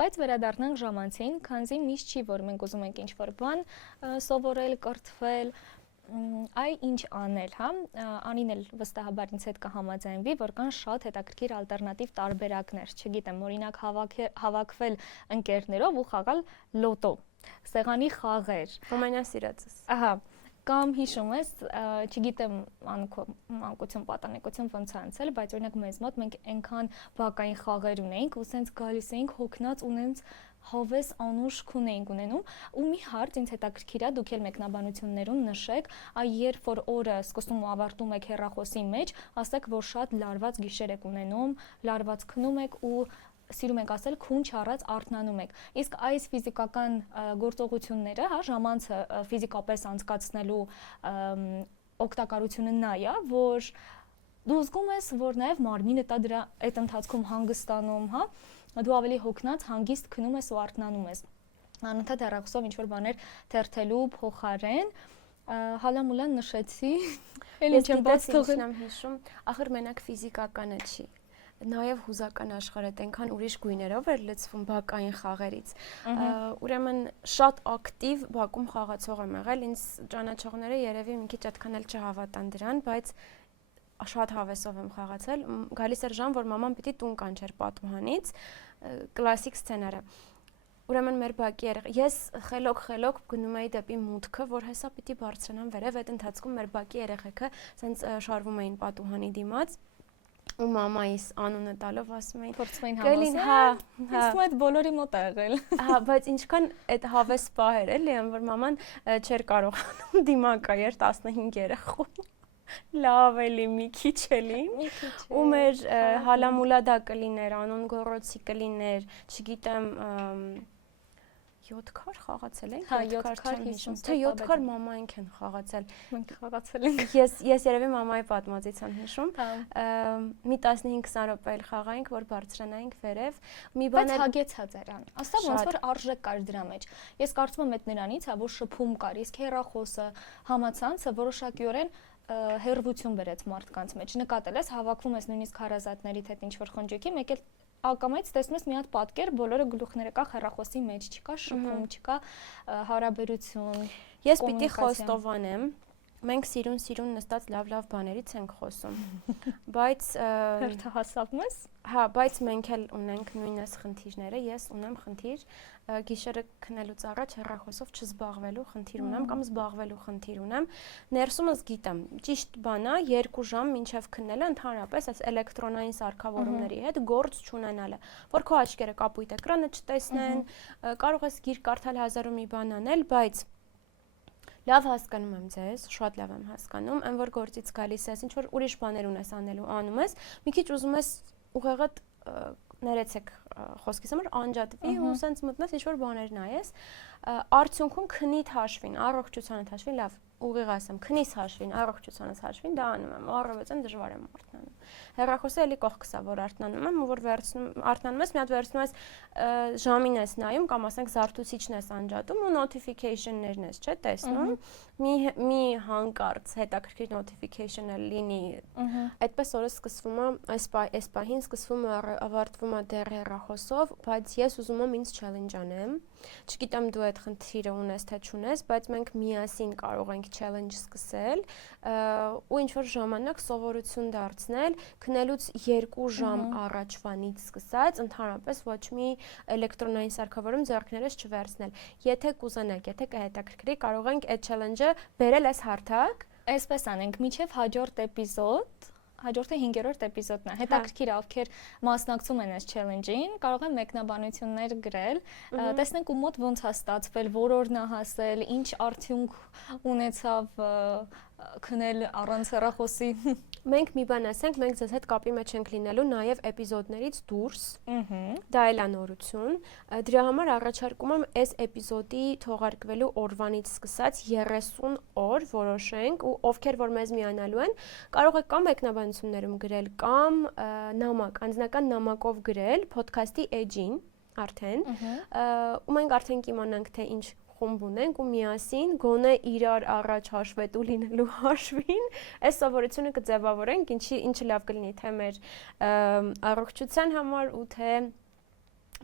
Բայց վերադառնանք ժամանցին, քանզի միշտ չի, որ մենք ուզում ենք ինչ-որ բան սովորել, կրթվել, այ ինչ անել, հա, Անին էլ վստահաբար ինձ հետ կհամաձայնվի, որ կան շատ հետաքրքիր ալտերնատիվ տարբերակներ, չգիտեմ, օրինակ հավաքվել ընկերներով ու խաղալ լոտո, սեղանի խաղեր, ամենասիրածս։ Ահա, կամ հիշում ես, չգիտեմ մանկություն, պատանեկություն ոնց է անցել, բայց օրինակ մեզ մոտ մենք այնքան բակային խաղեր ունեինք, ու սենց գալիս էինք հոգնած ունենց հավես անուշք ունեինք ունենում, ու մի հարց ինձ հետաքրքիր է, դուք էլ մեկնաբանություններում նշեք, երբ որ օրը սկսում ու ավարտում եք հեռախոսի մեջ, ասեք, որ շատ լարված գիշեր եք ունենում, լարված քնում եք ու սիրում եք ասել քուն չառած արթնանում եք։ Իսկ այս ֆիզիկական գործողությունները, հա, ժամանցը ֆիզիկապես անցկացնելու օգտակարությունը նա է, որ դու զգում ես, որ նաև մարմինը տա դրա այդ ընթացքում հանգստանում, հա, դու ավելի հոգնած, հանգիստ քնում ես ու արթնանում ես։ Անընդհատ հեռախոսով ինչ-որ բաներ թերթելու փոխարեն հալամուլան նշեցի, էլի չեմ բաց թողել։ Ես հիշում, ախր մենակ ֆիզիկականը չի։ Նաև հուզական աշխարհը այնքան ուրիշ գույներով էր լցվում բակային խաղերից։ Ուրեմն շատ ակտիվ բակում խաղացող եմ եղել, ինձ ճանաչողները երևի մի քիչ այդքան էլ չհավատան դրան, բայց շատ հավեսով եմ խաղացել։ Գալիս էր ժամ, որ մաման պիտի տուն կանչեր պատուհանից, կլասիկ սցենարը։ Ուրեմն մեր բակի ես խելոք գնում էի դեպի մուտքը, որ հեսա պիտի բարձրանամ վերև, այդ ընթացքում մեր բակի երեխեքը սենց շարվում էին պատուհանի դիմաց։ Ու մամայիս անունը տալով ասում էին փորձում էին համոզել, իսկ այդ բոլորի մոտ է եղել։ Հա, բայց ինչքան այդ հավես պահեր էլի, որ մաման չէր կարողանում դիմակայել 15 երեխու։ Լավ էլի, մի քիչ էլի։ Ու մեր հալամուլադա կլիներ, անուն գորոցի կլիներ, չգիտեմ 7 քար խաղացել ենք, 7 քար հիշում, թե 7 քար մամայինք են խաղացել։ Մենք խաղացել ենք։ Ես երևի մամայի պատմածից եմ հիշում։ Մի 15-20 րոպե էլ խաղայինք, որ բարձրանայինք վերև։ Մի բան էլ հագեցած էր ան։ Աստա ոնց որ արժեք կար դրա մեջ։ Ես կարծում եմ այդ նրանից է, որ շփում կար, իսկ հեռախոսը, համացանցը որոշակիորեն հերվություն բերեց մարդկանց մեջ։ Նկատել ես, հավաքվում ես նույնիսկ հարազատների հետ ինչ-որ խնջույքի, մեկ էլ ակամայից տեսնում ես մի հատ պատկեր, բոլորը գլուխները կա հեռախոսի մեջ, չկա շփում, չկա հարաբերություն։ Ես պիտի խոստովանեմ, մենք սիրուն նստած լավ բաներից ենք խոսում, բայց հերթահասապում ես։ Հա, բայց մենք էլ ունենք նույնս խնդիրները, ես ունեմ խնդիր, գիշերը քնելուց առաջ հեռախոսով չզբաղվելու խնդիր ունեմ կամ զբաղվելու խնդիր ունեմ, ներսումս գիտեմ, ճիշտ բան է 2 ժամ մինչև քնելը ընդհանրապես այս էլեկտրոնային սարքավորումների հետ գործ չունենալը, որ քո աչքերը կապույտ էկրանը չտեսնեն, կարող ես գիրք կարդալ 1000 ու մի բան անել, բայց լավ հասկանում եմ ձեզ, շատ լավ եմ հասկանում, այն որ գործից գալիս ես, ինչ որ ուրիշ բաներ ունես անելու, անում ես, մի քիչ ուզում ես ուղեղդ ներեցեք խոսքիս համար անջատվի ու սենց մտնես ինչ որ բաներ նայես, արդյունքում քնիդ հաշվին, առողջությանդ հաշվին, լավ, ուղիղ ասեմ, քնիս հաշվին, առողջությանս հաշվին, դա անում եմ, առավոտյան դժվար եմ արթնանում։ Հեռախոսը էլի կողքս է, որ արթնանում եմ, ու որ արթնանում ես, մի հատ վերցնում ես ժամին ես նայում կամ ասենք զարթուցիչն ես անջատում ու notification-ներն ես, չէ՞, տեսնում։ Մի հանկարծ հետաքրքիր notification-ը լինի։ Այդպես օրը սկսվում է, այս պահին սկսվում է ավարտվում է դեռ հեռախոսով, բայց ես ուզում եմ ինձ challenge անեմ։ Չգիտեմ դու այդ խնդիրը ունես թե չունես, բայց մենք միասին կարող ենք challenge սկսել ու ինչ որ ժամանակ սովորություն դարձնել, քնելուց 2 ժամ առաջվանից սկսած, ընդհանրապես ոչ մի էլեկտրոնային սարքավորում ձեռքներս չվերցնել։ Եթե կուզենաք, եթե կհետաքրքրի, կարող ենք այդ challenge-ը բերել այս հարթակ։ Այսպես անենք, մինչև հաջորդ էպիզոդ, հաջորդը 5-րդ էպիզոդն է։ Հետաքրքիր ովքեր մասնակցում են այս challenge-ին, կարող են մեկնաբանություններ գրել, տեսնենք ու մոտ ոնց է ստացվել, որորն է հասել, ինչ արդյունք ունեցավ քնել առանց հեռախոսի։ Մենք մի բան ասենք, մենք ձեզ հետ կապի մեջ ենք լինելու նաև էպիզոդներից դուրս։ Դա էլ է նորություն։ Դրա համար առաջարկում եմ այս էպիզոդի թողարկվելու օրվանից սկսած 30 օր որոշենք ու ովքեր որ մեզ միանալու են, կարող եք կամ մեկնաբանություններում գրել կամ նամակ, անձնական նամակով գրել podcast-ի edge-ին արդեն։ Ու մենք արդեն կիմանանք թե ինչ խումբ ունենք ու միասին գոնե իրար առաջ հաշվետու լինելու հաշվին այս սովորությունը կձևավորենք, ինչը լավ կլինի թե մեր առողջության համար ու թե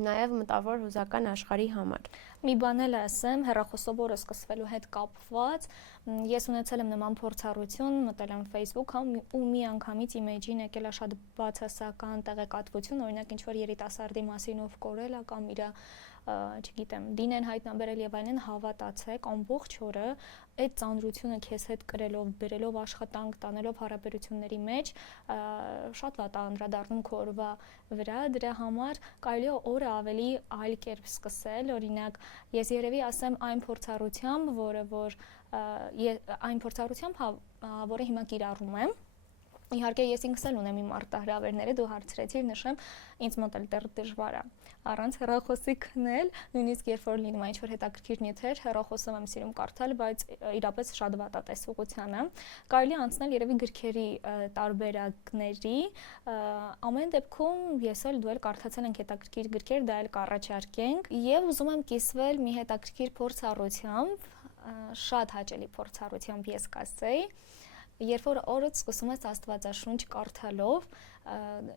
նաև մտավոր հուզական աշխարհի համար։ Մի բան էլ ասեմ, հեռախոսով օրը սկսվելու հետ կապված, ես ունեցել եմ նման փորձառություն, մտել եմ Facebook, ու մի անգամից իմեջին եկել է շատ բացասական տեղեկատվություն, օրինակ ինչ որ երիտասարդի մասին ով կորել է կամ իր չգիտեմ, դին են հայտնաբերել եւ այլն, հավատացեք, ամբողջ օրը այդ ծանրությունը քեզ հետ կրելով, բերելով աշխատանք, տանելով հարաբերությունների մեջ, շատ վատ անդրադառնում քո օրվա վրա, դրա համար կարելի է օրը ավելի այլ կերպ սկսել, օրինակ, ես երևի ասեմ այն փորձառությամբ, որը հիմա կիրառում եմ։ Իհարկե ես ինքս էլ ունեմ իմ արտահրավերները, դու հարցրեցիր, նշեմ, ինձ մոտ էլ դեռ դժվար է առանց հեռախոսի քնել, նույնիսկ երբ որ լինում է ինչ-որ հետաքրքիր նյութեր, հեռախոսով եմ սիրում կարդալ, բայց իրապես շատ վատ է տեսողությանը։ Կարելի է անցնել երևի գրքերի տարբերակների, ամեն դեպքում ես էլ դու էլ կարդացել ենք հետաքրքիր գրքեր, դա էլ կառաջարկենք, եւ ուզում եմ կիսվել մի հետաքրքիր փորձառությամբ, շատ հաճելի փորձառությամբ ես կասեի։ Երբ որ օրդ սկսում ես Աստվածաշունչ կարդալով,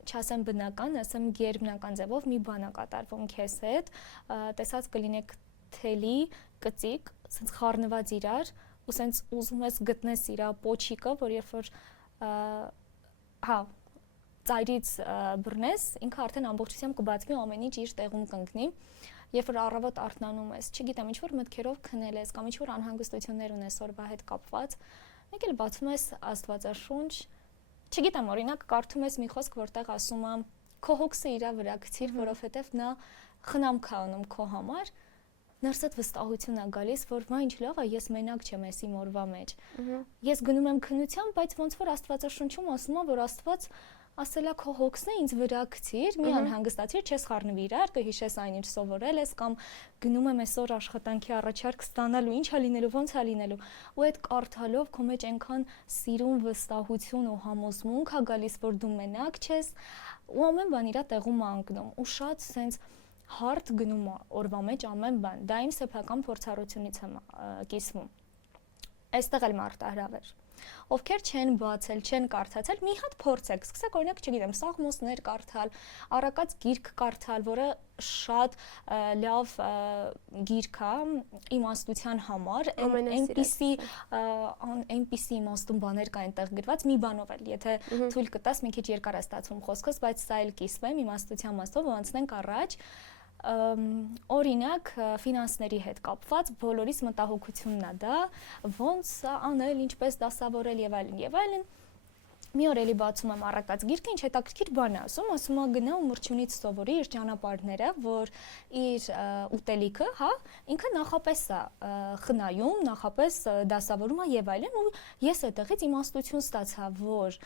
չասեմ բնական, ասեմ գերբնական ձևով մի բան է կատարվում քեզ հետ, տեսած կլինեք թելի, կծիկ, ասենց խառնված իրար, ու ասենց ուզում ես գտնես իր պոչիկը, որ երբ որ ծայրից բռնես, ինքը արդեն ամբողջությամբ կբացվի, ամեն ինչ իր տեղում կընկնի։ Երբ որ առավոտ արթնանում ես, չգիտեմ, ինչ որ մտքերով քնել ես կամ ինչ որ անհանգստություններ ունես օրվա հետ կապված, մեկ էլ բացում ես Աստվածաշունչ, չգիտեմ, օրինակ կարդում ես մի խոսք, որտեղ ասում է քո հոգսը իր վրա գցիր, որովհետև նա խնամք է անում քո համար, ներսդ վստահություն է գալիս, որ մա ինչ լավ է, ես մենակ չեմ ես իմ օրվա մեջ։ Ես գնում եմ քնությամբ, բայց ոնց որ Աստվածաշունչում ասում է, որ Աստված ասել է քո հոգսն է ինձ վրա գցիր, մի անհանգստացիր, չես խառնվի իրար, կհիշես այն ինչ սովորել ես կամ գնում եմ այսօր աշխատանքի առաջարկ ստանալու, ինչ է լինելու, ոնց է լինելու։ Ու այդ կարդալով քո մեջ այնքան սիրուն, վստահություն ու համոզմունք է գալիս, որ դու մենակ չես, ու ամեն բան իր տեղում է ընկնում։ Ու շատ սենց հարթ գնում է օրվա մեջ ամեն բան։ Դա իմ սեփական փորձառությունից եմ կիսվում։ Այստեղ էլ մարտահրավեր։ Ովքեր չեն բացել, չեն կարդացել, մի հատ փորձեք, սկսեք օրինակ, չգիտեմ, Սաղմոսներ կարդալ, առակած գիրք կարդալ, որը շատ լավ գիրք է իմաստության համար, այնպիսի իմաստուն բաներ կա այնտեղ գրված, մի բանով էլ, եթե թույլ կտաս, մի քիչ երկար է ստացվում խոսքս, բայց սա էլ կիսվեմ իմաստության մասով ու անցնենք առաջ։ Օրինակ ֆինանսների հետ կապված բոլորիս մտահոգությունն է դա, ոնց անել, ինչպես դասավորել եւ այլն։ Մի օր էլի բացում եմ առակած գիրքը, ինչ հետաքրքիր բան է ասում է գնա ու մրջյունից սովորի իր ճանապարհները, որ իր ուտելիքը, հա, ինքը նախապես է խնայում, նախապես դասավորում է եւ այլն, ու ես այդտեղից իմաստություն ստացա, որ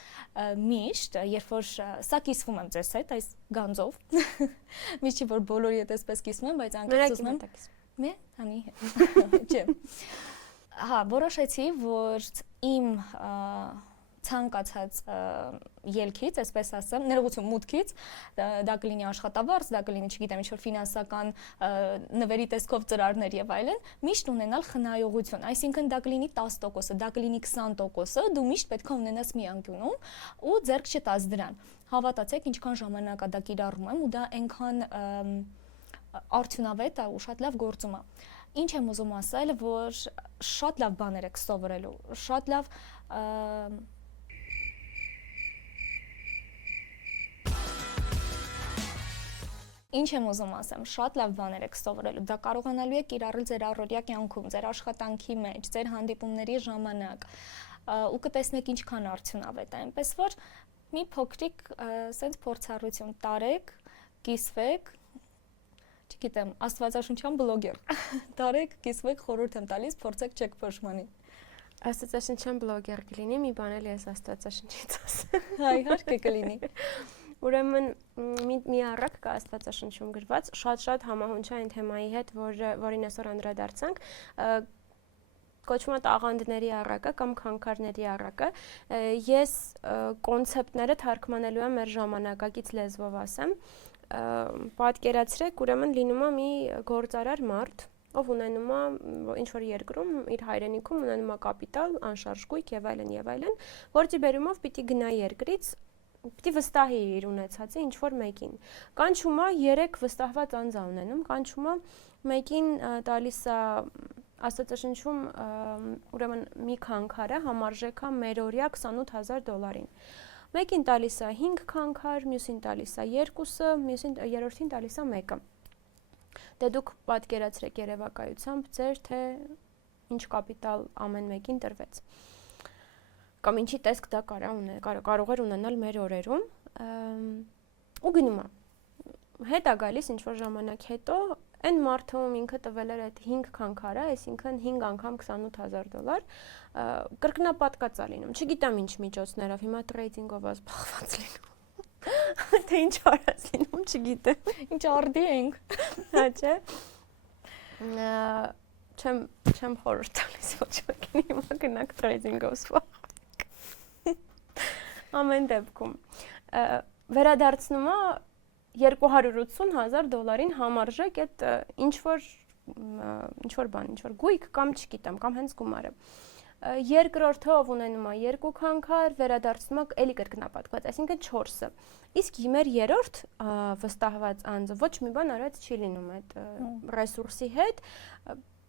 միշտ, երբ որ սա կիսվում եմ ձեզ հետ, այս գանձով, միշտ չի որ բոլորի հետ էսպես կիսվում եմ, բայց անկեղծ ուզում եմ։ Մե, հանի, չէ։ Հա, որոշեցի, որ իմ ցանկացած ելքից, այսպես ասեմ, ներողություն մուտքից, դա կլինի աշխատավարձ, դա կլինի, չգիտեմ, ինչ-որ ֆինանսական նվերի տեսքով ծրարներ եւ այլն, միշտ ունենալ խնայողություն, այսինքն դա կլինի 10%, դա կլինի 20%, դու միշտ պետք է ունենաս մի անկյունում ու ձեռք չտաս դրան։ Հավատացեք, ինչքան ժամանակ է դա կիրառում եմ ու դա այնքան արդյունավետ է ու շատ լավ գործում է։ Ինչ եմ ուզում ասել, որ շատ լավ բաներ եք սովորելու, շատ լավ Ինչ եմ ուզում ասեմ, շատ լավ բաներ եք սովորելու, դա կարողանալու եք կիրառել ձեր առօրյա կյանքում, ձեր աշխատանքի մեջ, ձեր հանդիպումների ժամանակ, ու կտեսնեք ինչքան արդյունավետ է, այնպես որ մի փոքրիկ սենց փորձառություն տարեք, կիսվեք, չգիտեմ, աստվածաշնչյան բլոգեր, տարեք, կիսվեք, խորհուրդ եմ տալիս, փորձեք չեք փոշմանի։ Աստվածաշնչյան բլոգեր կլինի, մի բան էլ ես աստվածաշնչից ասեմ։ Հա, իհարկե կլինի։ Ուրեմն մի առակ կա Աստվածաշնչում գրված, շատ համահունչ է այն թեմայի հետ, որին այսօր անդրադարձանք, կոչվում է տաղանդների առակը կամ քանքարների առակը։ Ես կոնցեպտները թարգմանելու եմ մեր ժամանակակից լեզվով ասեմ։ Պատկերացրեք, ուրեմն լինում է մի գործարար մարդ, ով ունենում է ինչ-որ երկրում, իր հայրենիքում ունենում է կապիտալ, անշարժ գույք եւ այլն, որի բերումով պիտի գնա երկրից պիտի վստահի իր ունեցածը ինչ որ մեկին։ Կանչում է 3 վստահված անձ ունենում, կանչում է մեկին տալիս է Աստվածաշնչում ուրեմն մի քանքարը համարժեք է մերօրյա $28000-ին։ Մեկին տալիս է 5 քանքար, մյուսին տալիս է 2-ը, մյուսին երրորդին տալիս է 1-ը։ Դե դուք պատկերացրեք երևակայությամբ ձեր թե ինչ կապիտալ ամեն մեկին տրվեց։ Կամ ինչի տեսք դա կարող էր ունենալ մեր օրերում, ու գնում է։ Հետ է գալիս ինչ որ ժամանակ հետո այն մարդը ում ինքը տվել էր այդ 5 քանքարը, այսինքն 5 անգամ $20000, կրկնապատկած է լինում։ Չգիտեմ ինչ միջոցներով, հիմա տրեյդինգով զբաղված լինում։ Թե ինչ արած լինում, չգիտեմ։ Ինչ արդի ենք։ Հա, չէ։ Չեմ խորհուրդ տալիս ոչ մեկին հիմա գնաք տրեյդինգով զբաղվեք։ Ամեն դեպքում վերադարձնում է $280,000-ին համարժեք այդ ինչ որ բան, ինչ որ գույք կամ չգիտեմ, կամ հենց գումարը։ Երկրորդը ով ունենում է 2 քանքար, վերադարձնում է էլի կրկնապատկված, այսինքն 4-ը։ Իսկ մեր երրորդ վստահված անձը ոչ մի բան արած չի լինում այդ ռեսուրսի հետ։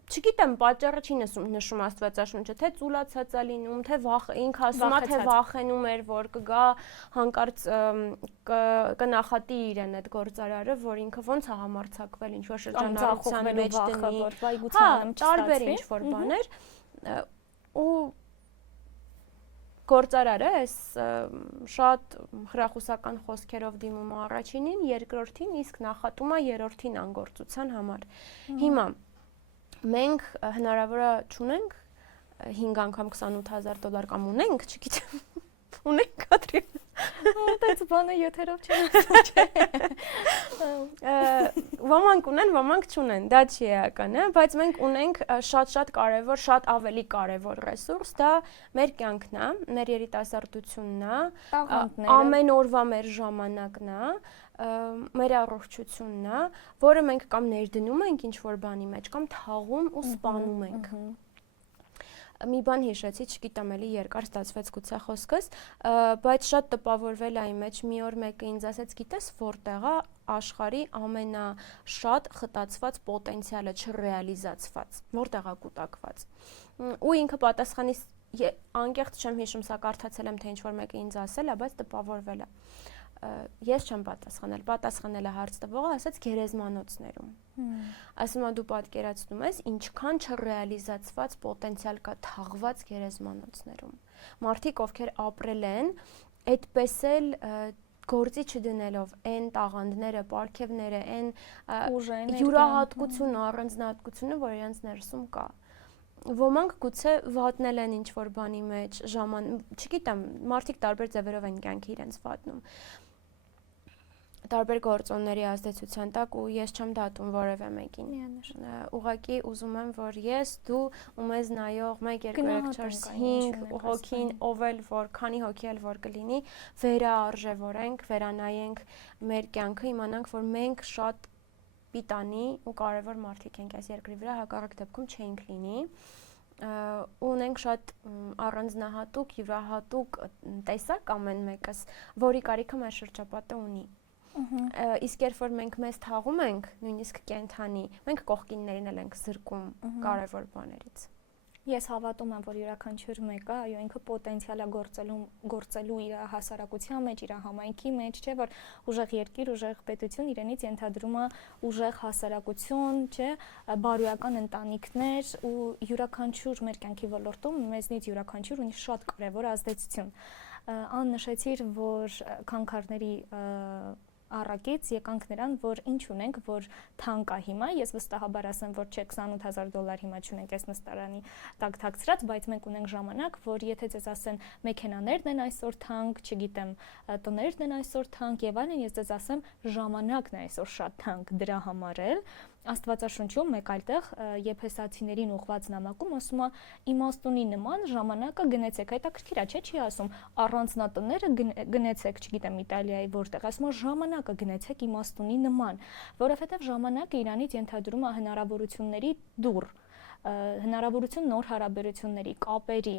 Չգիտեմ, պատճառը չի նշում Աստվածաշունչը, թե ծուլացած է լինում, թե ինքը ասում է, թե վախենում էր, որ կգա հանկարծ կնախատի իրեն այդ գործարարը, որ ինքը ոնց է համարձակվել ինչ որ շրջանառության մեջ դնի։ Հա, տարբեր ինչ որ բաներ ու գործարարը այս շատ հրախուսական խոսքերով դիմում է առաջինին, երկրորդին, իսկ նախատում է երրորդին անգործության համար։ Հիմա մենք հնարավոր է չունենք 5 անգամ $28000 կամ ունենք, չգիտեմ, ունենք կադրի։ Բայց բանը 7-երով չեն։ Ոմանք ունեն, ոմանք չունեն, դա չի էական, բայց մենք ունենք շատ կարևոր, շատ ավելի կարևոր ռեսուրս, դա մեր կյանքն է, մեր երիտասարդությունն է, ամեն օրվա մեր ժամանակն է, մեր առողջությունն է, որը մենք կամ ներդնում ենք ինչ որ բանի մեջ, կամ թաղում ու սպանում ենք։ Մի բան հիշեցի, չգիտեմ էլի երկար ստացվեց գուցե խոսքս, բայց շատ տպավորվել է իմ մեջ, մի օր մեկը ինձ ասեց, գիտես որտեղ է աշխարհի ամենաշատ խտացված պոտենցիալը չռեալիզացված, որտեղ է կուտակված։ Ու ինքը պատասխանիս անկեղծ չեմ հիշում, սա կարդացել եմ, թե ինչ որ մեկը ինձ ասել է, բայց տպավորվել է։ Ես չեմ պատասխանել է հարց տվողը, ասաց գերեզմանոցներում։ Ասում է դու պատկերացնում ես ինչքան չռեալիզացված պոտենցիալ կա թաղված գերեզմանոցներում։ Մարդիկ ովքեր ապրել են, այդպես էլ գործի չդնելով այն տաղանդները, պարգևները, այն յուրահատկությունը, առանձնահատկությունը, որ իրենց ներսում կա։ Ոմանք գուցե վատնել են ինչ որ բանի մեջ, չգիտեմ, մարդիկ տարբեր ձևերով են կյանքի իրենց վատնում։ Տարբեր գործոնների ազդեցության տակ ու ես չեմ դատում որևէ մեկին։ Ուղղակի ուզում եմ, որ ես, դու ու մեզ նայող 1 2 3 4 5 հոգին, ով էլ որ քանի հոգի էլ որ կլինի, վերաարժևորենք, վերանայենք մեր կյանքը, իմանանք, որ մենք շատ պիտանի ու կարևոր մարդիկ ենք այս երկրի վրա, հակառակ դեպքում չէինք լինի։ Ու ունենք շատ առանձնահատուկ, յուրահատուկ տեսակ ամեն մեկս, որի կարիքը մեր շրջապատը ունի։ Իսկ երբ որ մենք մեզ թաղում ենք, նույնիսկ կենթանի, մենք կողքիններին էլ ենք զրկում կարևոր բաներից։ Ես հավատում եմ, որ յուրաքանչյուր մեկը, այո, ինքը պոտենցիալ է գործելու իր հասարակության մեջ, իր համայնքի մեջ, չէ՞ որ ուժեղ երկիր, ուժեղ պետություն իրենից ենթադրում է ուժեղ հասարակություն, չէ՞, բարոյական ընտանիքներ ու յուրաքանչյուր մեր կյանքի ոլորտում մեզնից յուրաքանչյուր ունի շատ կարևոր ազդեցություն։ Ան նշեցիր, որ քանքարների առակից եկանք նրան, որ ինչ ունենք, որ թանկ է հիմա, ես վստահաբար ասեմ, որ չէ $28000 հիմա չունենք այս նստարանի տակ թաքցրած, բայց մենք ունենք ժամանակ, որ եթե ձեզ ասեն մեքենաներն են այսօր թանկ, չգիտեմ, տներն են այսօր թանկ եւ այլն, ես ձեզ ասեմ ժամանակն է այսօր շատ թանկ դրա համար էլ։ Աստվածաշունչում մեկ այլտեղ Եփեսացիներին ուղված նամակում ասում է իմաստունի նման ժամանակը գնեցեք, հետաքրքիր է, չի ասում առանձնատները գնեցեք, չգիտեմ, Իտալիայի որտեղ, ասում է ժամանակը գնեցեք իմաստունի նման, որովհետև ժամանակը իրանից ենթադրում է հնարավորությունների դուռ, հնարավորություն նոր հարաբերությունների, կապերի,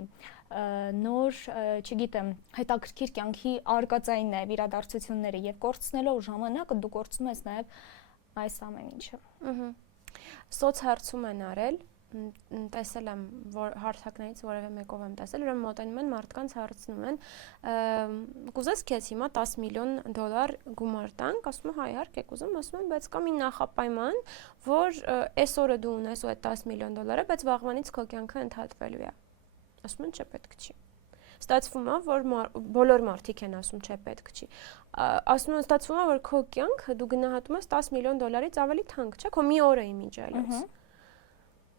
նոր, չգիտեմ, հետաքրքիր կյանքի արկածային իրադարձությունների եւ կորցնելով ժամանակը դու կորցնում ես նաեւ այս ամեն ինչը։ Սոցհարցում են արել, տեսել եմ, որ հարթակներից որևէ մեկով եմ տեսել, ուրեմն մոտենում են մարդկանց հարցնում են, կուզես քեզ հիմա 10 միլիոն դոլար գումար տանք, ասում եմ, հա, իհարկե կուզեմ, ասում եմ, բայց կա մի նախապայման, որ այս օրը դու ունես ու այդ 10 միլիոն դոլարը, բայց վաղվանից քո կյանքը ընդհատվելու է։ Ասում են, չէ, պետք չի։ Ստացվում է, որ բոլոր մարդիկ են ասում, չէ, պետք չի։ Ասում են, ստացվում է, որ քո կյանքը դու գնահատում ես 10 միլիոն դոլարից ավելի թանկ, չէ՞, քո մի օրը իմիջելուց։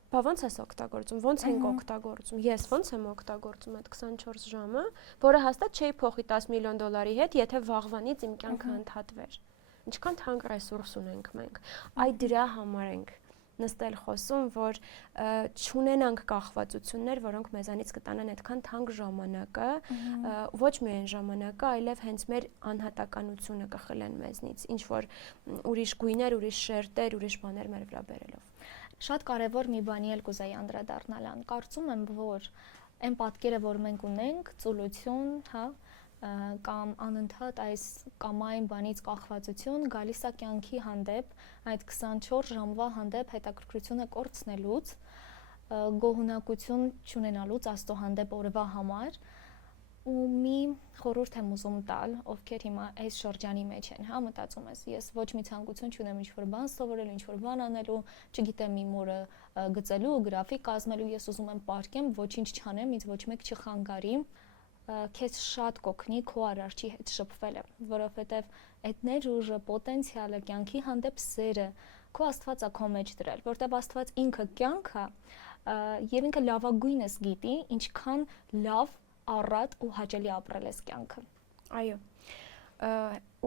Բա ոնց ես օգտագործում, ոնց ենք օգտագործում, ես ոնց եմ օգտագործում այդ 24 ժամը, որը հաստատ չէի փոխի 10 միլիոն դոլարի հետ, եթե վաղվանից իմ կյանքը ընդհատվեր։ Ինչքան թանկ ռեսուրս ունենք մենք։ Այ դրա համար ենք նստել խոսում, որ չունենանք կախվածություններ, որոնք մեզանից կտանեն այդքան թանկ ժամանակը, ոչ միայն ժամանակը, այլև հենց մեր անհատականությունը կխլեն մեզնից, ինչ որ ուրիշ գույներ, ուրիշ շերտեր, ուրիշ բաներ մեր վրա բերելով։ Շատ կարևոր մի բանի էլ կուզեի անդրադառնալ ան։ Կարծում եմ, որ այն պատկերը, որ մենք ունենք, ծուլություն, հա, կամ անընդհատ այս կամ այն բանից կախվածություն գալիս է կյանքի հանդեպ, այդ 24 ժամվա հանդեպ հետաքրքրությունը կորցնելուց, գոհունակություն չունենալուց Աստծո հանդեպ օրվա համար, ու մի խորհուրդ եմ ուզում տալ, ովքեր հիմա այս շրջանի մեջ են, հա, մտածում ես, ես ոչ մի ցանկություն չունեմ ինչ-որ բան սովորել, ինչ-որ բան անելու, չգիտեմ իմ օրը գծելու, գրաֆիկ կազմելու, ես ուզում եմ պարկեմ, ոչինչ չանեմ, ինձ ոչ մեկ չխանգարի, քեզ շատ կօգնի քո արարչի հետ շփվելը, որովհետև այդ ներուժը, պոտենցիալը, կյանքի հանդեպ սերը քո Աստվածը քո մեջ դրել, որտեղ Աստված ինքը կյանք է, եւ ինքը լավագույնս գիտի, ինչքան լավ առատ ու հաճելի ապրել ես կյանքը։ Այո։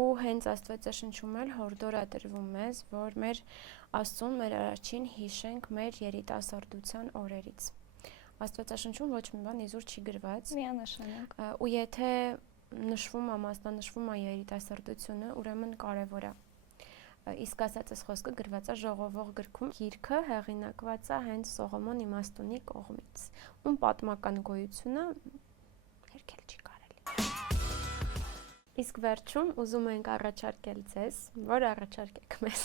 Ու հենց Աստվածաշնչում էլ հորդոր է տրվում մեզ, որ մեր Աստծուն, մեր արարչին հիշենք մեր երիտասարդության օրերից։ Աստվածաշնչում ոչ մի բան իզուր չի գրված։ Միանշանակ։ Ու եթե նշվում է, մասնանշվում է երիտասարդությունը, ուրեմն կարևոր է։ Իսկ ասածս խոսքը գրված է Ժողովող գրքում, գիրքը հեղինակված է հենց Սողոմոն Իմաստունի կողմից, ում պատմական գոյությունը հերքել չի կարելի։ Իսկ վերջում ուզում ենք առաջարկել ձեզ, որ առաջարկեք մեզ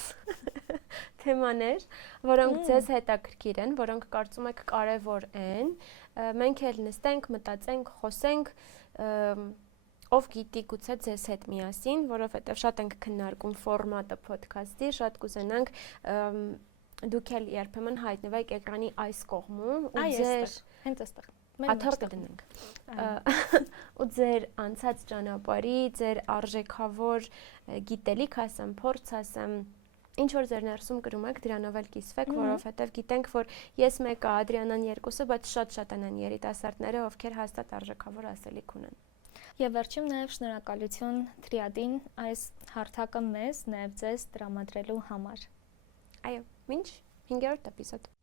թեմաներ, որոնք ձեզ հետաքրքիր են, որոնք կարծում եք կարևոր են, մենք էլ նստենք, մտածենք, խոսենք, ով գիտի գուցե ձեզ հետ միասին, որովհետև շատ ենք քննարկում ֆորմատը ոդքասթի, շատ կուզենանք դուք էլ երբեմն հայտնվեք էկրանի այս կողմում ու ձեր հենց այստեղ աթոռ կդնենք ու ձեր անցած ճանապարհի, ձեր արժեքավոր գիտելիք ասեմ, փորձ ասեմ, ինչ որ ձեր ներսում կրում եք, դրանով էլ կիսվեք, որովհետև գիտենք, որ ես մեկը, Ադրիանան երկուսը, բայց շատ են երիտասարդները, ովքեր հաստատ արժեքավոր ասելիք ունեն։ Եվ վերջում նաև շնորհակալություն Թրիադին այս հարթակը մեզ, նաև ձեզ տրամադրելու համար։ Այո, մինչ 5-րդ էպիզոդ։